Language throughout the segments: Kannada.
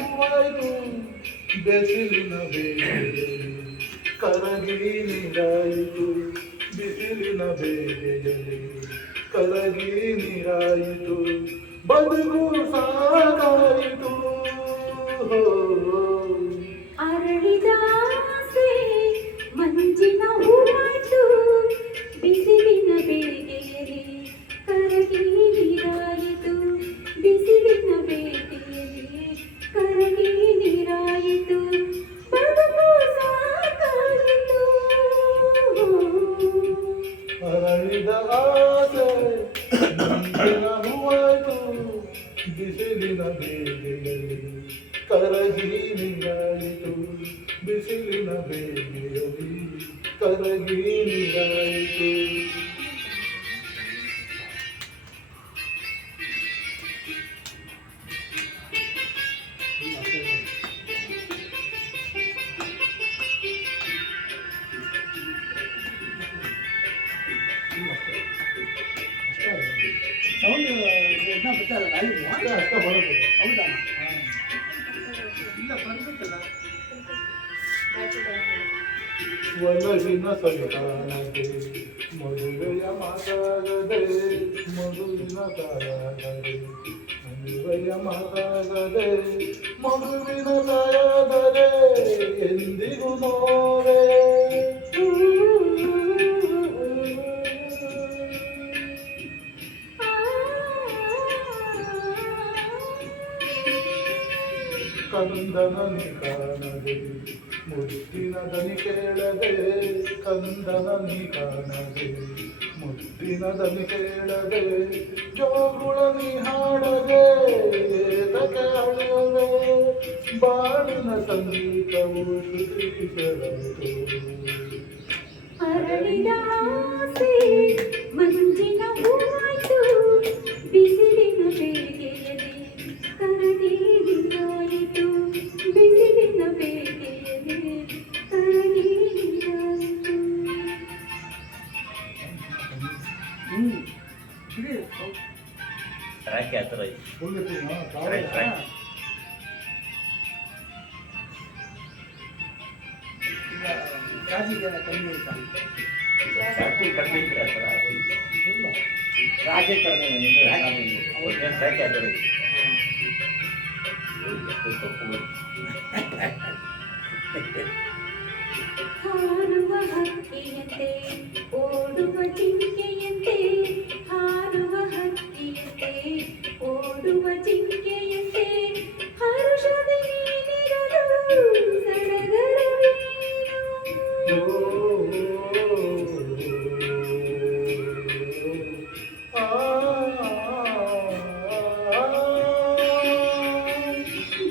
ಹೂವಾಯ್ತು ಬಿಸಿಲಿನ ಬೇಗೆಯಲ್ಲಿ ಕರಗಿ ನೀರಾಯಿತು ಬಿಸಿಲಿನ ಬೇಗೆಯಲ್ಲಿ ಕರಗಿ ನೀರಾಯಿತು ಬದುಕು ಸಾಗಾಯಿತು ಅರಳಿದ ಆಸೆ ಮಂಜಿನ ಹೂವಾಯ್ತು ಬಿಸಿಲಿನ ಬೇಗೆಯಲ್ಲಿ ಕರಗಿ ನೀರಾಯಿತು ಬಿಸಿಲಿನ ಬೇಗೆಯಲ್ಲಿ ಕರಗಿ ನೀರಾಯಿತು ಬದುಕು ಸಾಕಾಯಿತು ಅರಳಿದ ಆಸೆ ಮಂಜಿನ ಹೂವಾಯ್ತು ಬಿಸಿಲಿನ ಬೇಗೆಯಲ್ಲಿ ಕರಗಿ ನೀರಾಯಿತು ಬಿಸಿಲಿನ ಬೇಗೆಯಲ್ಲಿ ಕರಗಿ ನೀರಾಯಿತು ಸೌಂಡ್ ಇದನ್ನ ಬರ್ತಾರಲ್ಲ ಅಷ್ಟ ಬರೋದು ಹೌದಾ ಇಲ್ಲ ಬರ್ಬೇಕಲ್ಲ ಒಲವಿನ ಸವಿತಾನದೆ ಮದುವೆಯ ಮಾತಾಗದೆ ಮಗುವಿನ ತಾಯಾಗದೆ ಮದುವೆಯ ಮಾತಾಗದೆ ಮಗುವಿನ ತಾಯಾದರೆ ಎಂದಿಗೂ ನೋವೆ ಕಂದನನಿ ಕಾಣದೆ ಮುದ್ದಿನ ದನಿ ಕೇಳದೆ ಕಂದನನಿ ಕಾಣದೆ ಮುದ್ದಿನ ದನಿ ಕೇಳದೆ ಜೋಗುಳನಿ ಹಾಡದೆ ಏತಕ್ಕೆ ಅಳೆಯದೆ ಬಾಳಿನ ಸಂಗೀತವು ಶ್ರುತಿಸರತು ಅರಳಿದ ಆಸೆ ಮಂಜಿನ ಹೂವಾಯ್ತು ಬಿಸಿಲಿನ ಬೇಗೆಯಲ್ಲಿ ಕರಗಿ ನೀರಾಯಿತು ಬಿಸಿಲಿನ ಬೇಗೆಯಲ್ಲಿ ಕರಗಿ ನೀರಾಯಿತು ಟ್ರ್ಯಾಕ್ ಯಾವ ಥರ ಐತಿ ಟ್ರ್ಯಾಕ್ ರಾಜಿಗೆ ಕಮ್ಮಿ ಆಯ್ತಾ ಟ್ರ್ಯಾಕ್ ಕಡಿಮೆ ಇದ್ರೆ ಆ ಥರ ಆಗೋದಿಲ್ಲ. ಇಲ್ಲ ರಾಜೇ ಕಡಿಮೆ ಟ್ರ್ಯಾಕ್ ಯಾವ ಥರ ಐತಿ ಹಾರುವ ಹಕ್ಕಿಯಂತೆ ಓಡುವ ಜಿಂಕೆಯಂತೆ ಹಾರುವ ಹಕ್ಕಿಯಂತೆ ಓಡುವ ಜಿಂಕೆಯಂತೆ ಹರುಷದ ನೀನಿರಲು ಸಡಗರವೇನು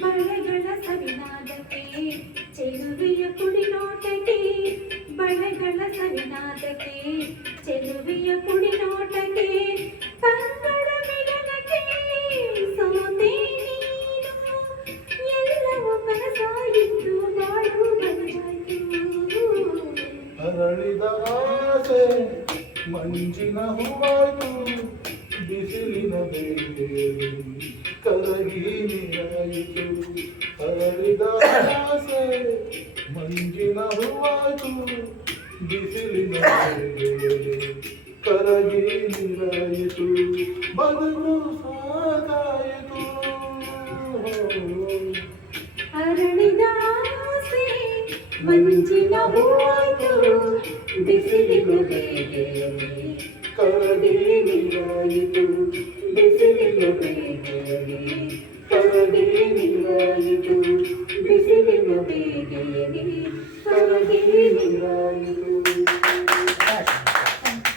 ಬಳೆಗಳ ಸವಿನಾದಕ್ಕೆ ಚೆಲುವೆಯ ಕುಡಿನೋಟಕ್ಕೆ ಬಳೆಗಳ ಸವಿನಾದಕ್ಕೆ ಚೆಲುವೆಯ ಕುಡಿನೋಟಕ್ಕೆ ಕಂಗಳ ಮಿಲನಕ್ಕೆ ಸೋತೆ ನೀನು ಎಲ್ಲವೂ ಕನಸಾಯಿತು ಬಾಳು ಬದಲಾಯಿತು ಅರಳಿದ ಆಸೆ ಮಂಜಿನ ಹೂವಾಯ್ತು ಬಿಸಿಲಿನ ಬೇಗೆಯಲ್ಲಿ ಕರಗಿ ನೀರಾಯಿತು ಅರಳಿದ ಆಸೆ ಮಂಜಿನ ಹೂವಾಯ್ತು ಬಿಸಿಲಿನ ಬೇಗೆಯಲ್ಲಿ ಕರಗಿ ನೀರಾಯಿತು ಬದುಕು ಸಾಗಾಯಿತು ಅರಳಿದ ಆಸೆ ಮಂಜಿನ ಹೂವಾಯ್ತು ಬಿಸಿಲಿನ ಬೇಗೆಯಲ್ಲಿ ಕರಗಿ ನೀರಾಯಿತು ಬಿಸಿಲಿನ ಬೇಗೆಯಲ್ಲಿ ಕರಗಿ ನೀರಾಯಿತು ಬಿಸಿಲಿನ ಬೇಗೆಯಲ್ಲಿ ಕರಗಿ ನೀರಾಯಿತು